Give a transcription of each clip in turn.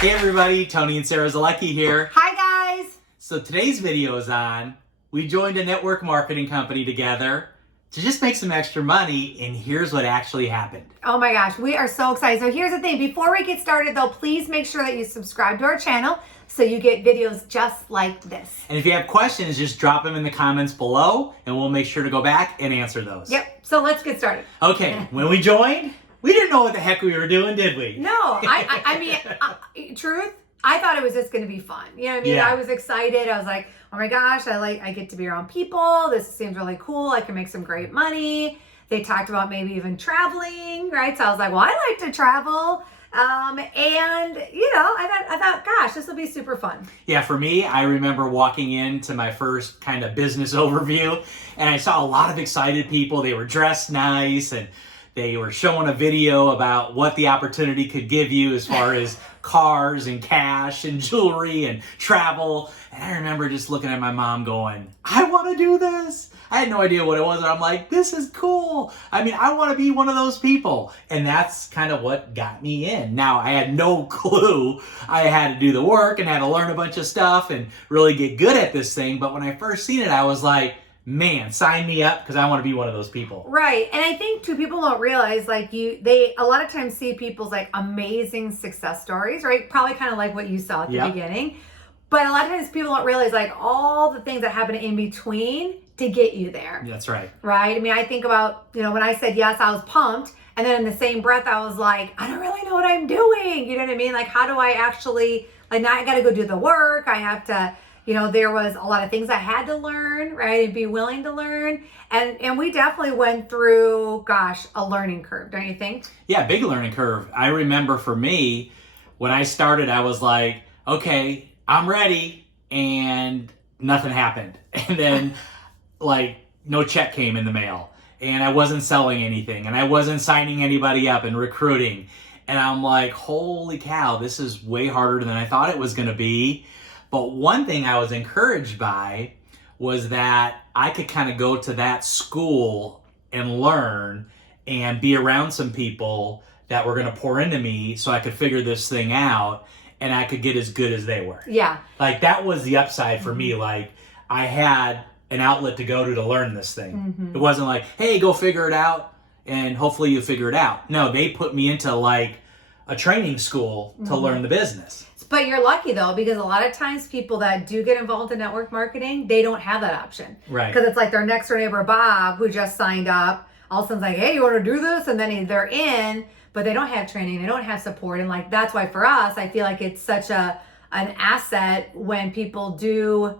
Hey everybody, Tony and Sarah Zolecki here. Hi guys! So today's video is on, we joined a network marketing company together to just make some extra money, and here's what actually happened. Oh my gosh, we are so excited. So here's the thing, before we get started though, please make sure that you subscribe to our channel so you get videos just like this. And if you have questions, just drop them in the comments below and we'll make sure to go back and answer those. Yep, so let's get started. Okay, when we joined, we didn't know what the heck we were doing, did we? No, I mean, truth, I thought it was just going to be fun. You know what I mean? Yeah. I was excited. I was like, oh my gosh, I get to be around people. This seems really cool. I can make some great money. They talked about maybe even traveling, right? So I was like, well, I like to travel. And you know, I thought, gosh, this will be super fun. Yeah, for me, I remember walking into my first kind of business overview and I saw a lot of excited people. They were dressed nice and they were showing a video about what the opportunity could give you as far as cars and cash and jewelry and travel. And I remember just looking at my mom going, I want to do this. I had no idea what it was. And I'm like, this is cool. I mean, I want to be one of those people. And that's kind of what got me in. Now, I had no clue. I had to do the work and had to learn a bunch of stuff and really get good at this thing. But when I first seen it, I was like, man, sign me up because I want to be one of those people. Right. And I think too, people don't realize like they a lot of times see people's like amazing success stories, right? Probably kind of like what you saw at the beginning. But a lot of times people don't realize like all the things that happen in between to get you there. That's right. Right. I mean, I think about, you know, when I said yes, I was pumped. And then in the same breath, I was like, I don't really know what I'm doing. You know what I mean? Like, how do I actually, like, now I got to go do the work. I have to, you know, there was a lot of things I had to learn, right? And be willing to learn. And we definitely went through, gosh, a learning curve, don't you think? Yeah, big learning curve. I remember for me, when I started, I was like, okay, I'm ready. And nothing happened. And then like no check came in the mail. And I wasn't selling anything. And I wasn't signing anybody up and recruiting. And I'm like, holy cow, this is way harder than I thought it was going to be. But one thing I was encouraged by was that I could kind of go to that school and learn and be around some people that were going to pour into me so I could figure this thing out and I could get as good as they were. Yeah. Like that was the upside for me. Like I had an outlet to go to learn this thing. Mm-hmm. It wasn't like, hey, go figure it out and hopefully you figure it out. No, they put me into like a training school to learn the business. But you're lucky though, because a lot of times people that do get involved in network marketing, they don't have that option. Right. Because it's like their next door neighbor, Bob, who just signed up, all of a sudden like, hey, you want to do this? And then they're in, but they don't have training, they don't have support. And like, that's why for us, I feel like it's such an asset when people do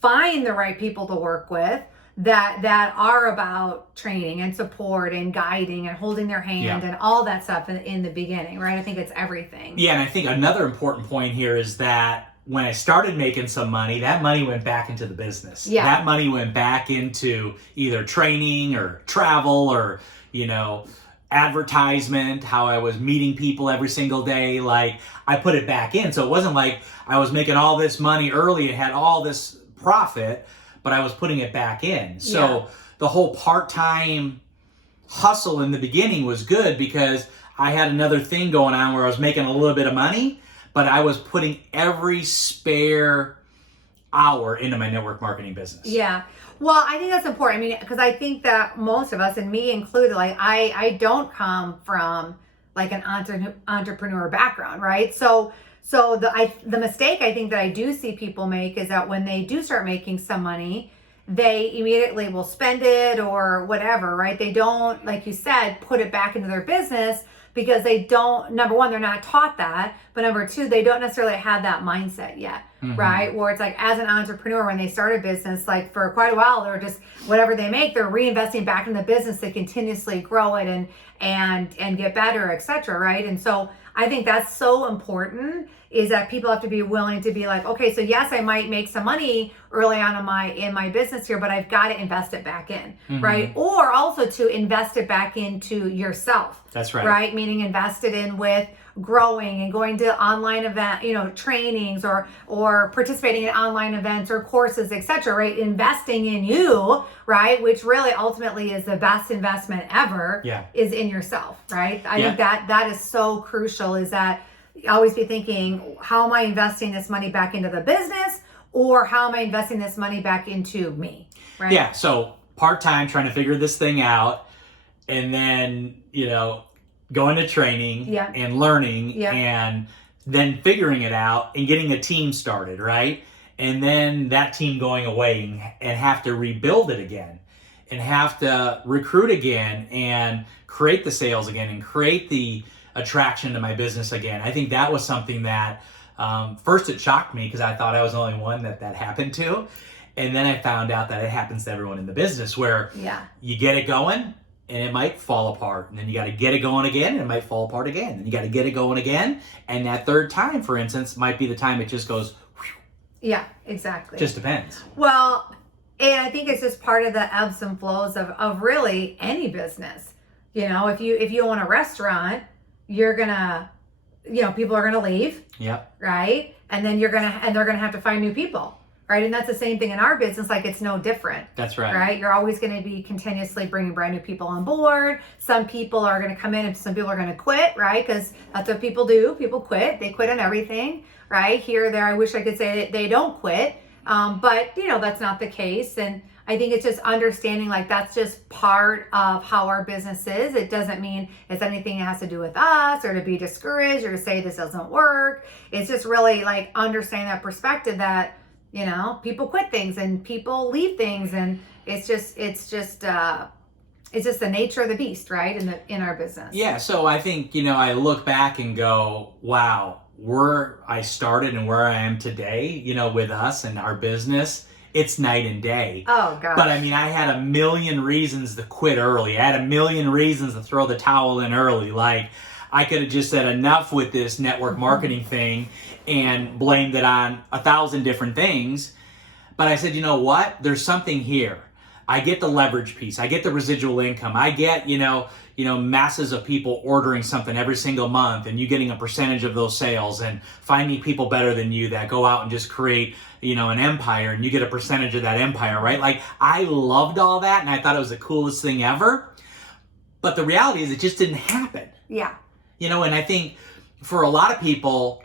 find the right people to work with that are about training and support and guiding and holding their hand and all that stuff in the beginning, right? I think it's everything. Yeah, and I think another important point here is that when I started making some money, that money went back into the business. Yeah. That money went back into either training or travel or, you know, advertisement, how I was meeting people every single day. Like I put it back in. So it wasn't like I was making all this money early and had all this profit, but I was putting it back in. So the whole part-time hustle in the beginning was good because I had another thing going on where I was making a little bit of money, but I was putting every spare hour into my network marketing business. Yeah. Well, I think that's important. I mean, because I think that most of us, and me included, like I don't come from like an entrepreneur background, right? So the mistake I think that I do see people make is that when they do start making some money, they immediately will spend it or whatever, right? They don't, like you said, put it back into their business because they don't, number one, they're not taught that, but number two, they don't necessarily have that mindset yet, right? Where it's like, as an entrepreneur, when they start a business, like for quite a while, they're just, whatever they make, they're reinvesting back in the business to continuously grow it and get better, et cetera, right? And so I think that's so important, is that people have to be willing to be like, okay, so yes, I might make some money early on in my business here, but I've got to invest it back in, right? Or also to invest it back into yourself. That's right. Right? Meaning invest it in with growing and going to online event, trainings or participating in online events or courses, etc., right? Investing in you, right? Which really ultimately is the best investment ever, is in yourself, right? I think that is so crucial, is that always be thinking, how am I investing this money back into the business, or how am I investing this money back into me? Right? Yeah. So part-time trying to figure this thing out, and then, going to training and learning and then figuring it out and getting a team started, right? And then that team going away and have to rebuild it again and have to recruit again and create the sales again and create the attraction to my business again. I think that was something that first it shocked me because I thought I was the only one that happened to. And then I found out that it happens to everyone in the business where you get it going and it might fall apart. And then you got to get it going again and it might fall apart again. And you got to get it going again. And that third time, for instance, might be the time it just goes. Yeah, exactly. Just depends. Well, and I think it's just part of the ebbs and flows of really any business. If you own a restaurant, you're gonna, people are gonna leave. Yep. Right. And then they're gonna have to find new people. Right. And that's the same thing in our business. Like, it's no different. That's right. Right. You're always going to be continuously bringing brand new people on board. Some people are going to come in and some people are going to quit. Right. Because that's what people do. People quit. They quit on everything. Right. Here or there. I wish I could say that they don't quit. But that's not the case. And I think it's just understanding, like, that's just part of how our business is. It doesn't mean it's anything that has to do with us or to be discouraged or to say this doesn't work. It's just really like understanding that perspective that, people quit things and people leave things, and it's just the nature of the beast, right? In our business. Yeah. So I think, I look back and go, wow, where I started and where I am today, with us and our business, it's night and day. Oh, gosh. But I mean, I had a million reasons to quit early. I had a million reasons to throw the towel in early. Like, I could have just said enough with this network marketing thing and blamed it on 1,000 different things. But I said, you know what? There's something here. I get the leverage piece. I get the residual income. I get, masses of people ordering something every single month and you getting a percentage of those sales and finding people better than you that go out and just create, an empire, and you get a percentage of that empire, right? Like, I loved all that and I thought it was the coolest thing ever. But the reality is it just didn't happen. Yeah. And I think for a lot of people,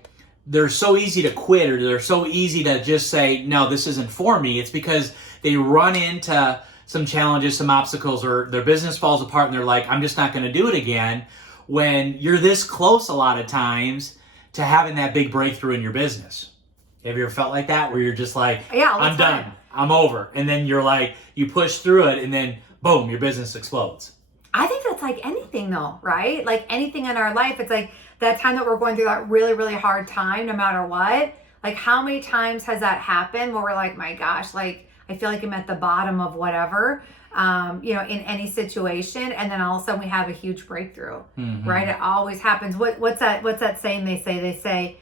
they're so easy to quit, or they're so easy to just say, no, this isn't for me. It's because they run into some challenges, some obstacles, or their business falls apart and they're like, I'm just not going to do it again. When you're this close a lot of times to having that big breakthrough in your business. Have you ever felt like that, where you're just like, I'm done, I'm over. And then you're like, you push through it and then boom, your business explodes. I think that's like anything though, right? Like anything in our life, it's like that time that we're going through that really, really hard time, no matter what. Like, how many times has that happened where we're like, my gosh, like, I feel like I'm at the bottom of whatever, in any situation. And then all of a sudden we have a huge breakthrough, right? It always happens. What's that saying they say,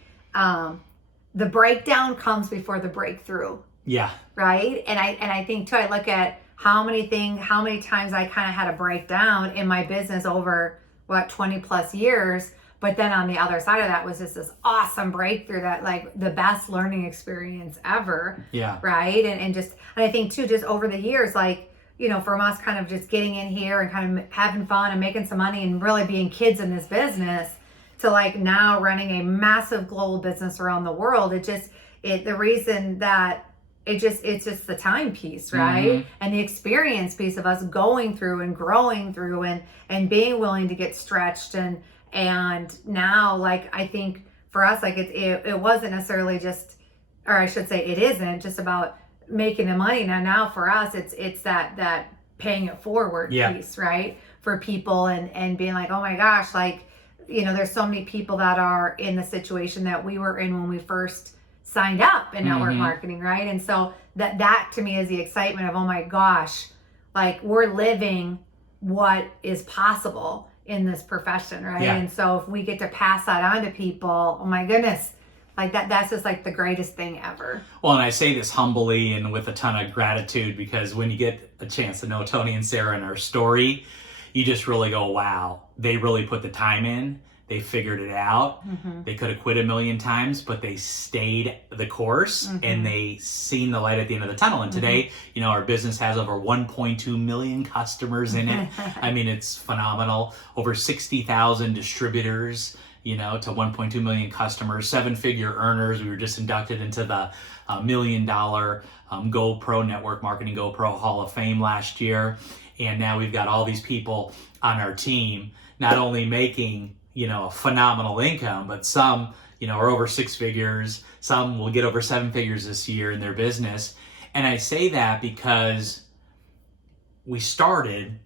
the breakdown comes before the breakthrough. Yeah. Right. And I think too, I look at how many times I kind of had a breakdown in my business over 20 plus years. But then on the other side of that was just this awesome breakthrough, that like the best learning experience ever. Yeah. Right. And I think too, just over the years, like, from us kind of just getting in here and kind of having fun and making some money and really being kids in this business, to like now running a massive global business around the world. The reason that it's just the time piece, right? And the experience piece of us going through and growing through and being willing to get stretched and now, like, I think for us, like, it wasn't necessarily just, or I should say it isn't just about making the money. Now for us, it's that paying it forward piece, right? For people and being like, oh my gosh, like, there's so many people that are in the situation that we were in when we first signed up in network marketing, right? And so that to me is the excitement of, oh my gosh, like, we're living what is possible in this profession, right? And so if we get to pass that on to people, oh my goodness, like that's just like the greatest thing ever. Well, and I say this humbly and with a ton of gratitude, because when you get a chance to know Tony and Sarah and our story, you just really go, wow, they really put the time in. They figured it out. They could have quit a million times, but they stayed the course and they seen the light at the end of the tunnel. And today, our business has over 1.2 million customers in it. I mean, it's phenomenal. Over 60,000 distributors to 1.2 million customers, 7-figure earners. We were just inducted into the $1 million GoPro Network Marketing GoPro Hall of Fame last year. And now we've got all these people on our team, not only making, a phenomenal income, but some, are over 6 figures. Some will get over 7 figures this year in their business. And I say that because we started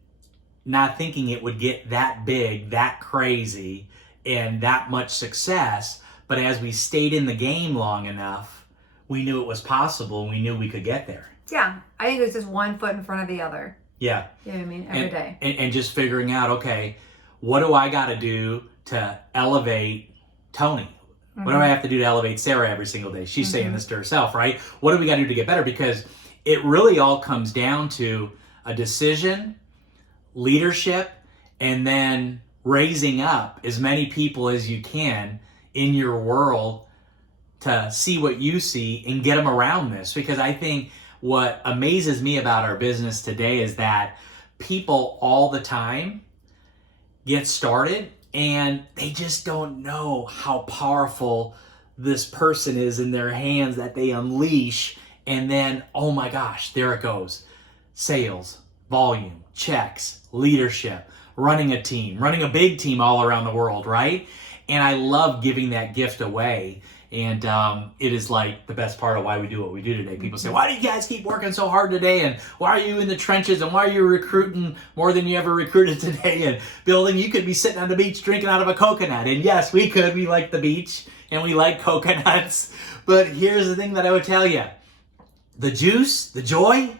not thinking it would get that big, that crazy, and that much success. But as we stayed in the game long enough, we knew it was possible, and we knew we could get there. Yeah, I think it was just one foot in front of the other. Yeah. You know what I mean? Every day. And just figuring out, okay, what do I got to do to elevate Tony? What do I have to do to elevate Sarah every single day? She's saying this to herself, right? What do we got to do to get better? Because it really all comes down to a decision, leadership, and then raising up as many people as you can in your world to see what you see and get them around this. Because I think what amazes me about our business today is that people all the time get started and they just don't know how powerful this person is in their hands that they unleash. And then, oh my gosh, there it goes. Sales, volume, checks, leadership, running a team, running a big team all around the world, right? And I love giving that gift away. And it is like the best part of why we do what we do today. People say, why do you guys keep working so hard today? And why are you in the trenches? And why are you recruiting more than you ever recruited today? And building, you could be sitting on the beach drinking out of a coconut. And yes, we could. We like the beach and we like coconuts. But here's the thing that I would tell you. The juice, the joy,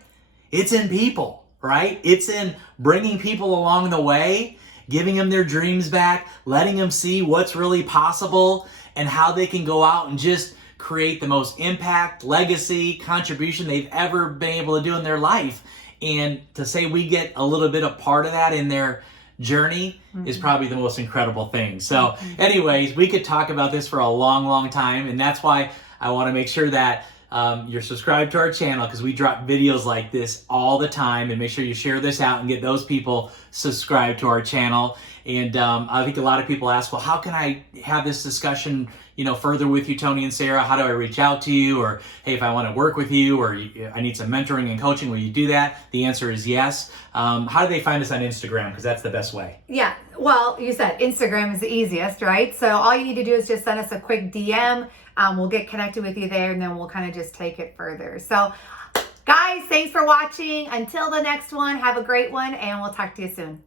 it's in people, right? It's in bringing people along the way, giving them their dreams back, letting them see what's really possible, and how they can go out and just create the most impact, legacy, contribution they've ever been able to do in their life. And to say we get a little bit of part of that in their journey is probably the most incredible thing. So anyways, we could talk about this for a long, long time. And that's why I want to make sure that you're subscribed to our channel, because we drop videos like this all the time, and make sure you share this out and get those people subscribed to our channel. And I think a lot of people ask, well, how can I have this discussion, further with you, Tony and Sarah? How do I reach out to you? Or, hey, if I want to work with you, or I need some mentoring and coaching, will you do that? The answer is yes. How do they find us on Instagram? Because that's the best way. Yeah. Well, you said Instagram is the easiest, right? So all you need to do is just send us a quick DM. We'll get connected with you there, and then we'll kind of just take it further. So guys, thanks for watching. Until the next one, have a great one, and we'll talk to you soon.